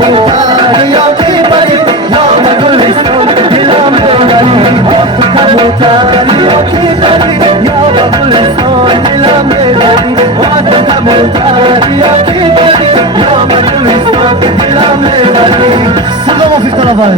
يا كبري يا مجلسون دلم ببری کبوتری یا کبری یا مجلسون دلم ببری کبوتری یا کبری یا مجلسون دلم ببری. سلام فی طرفای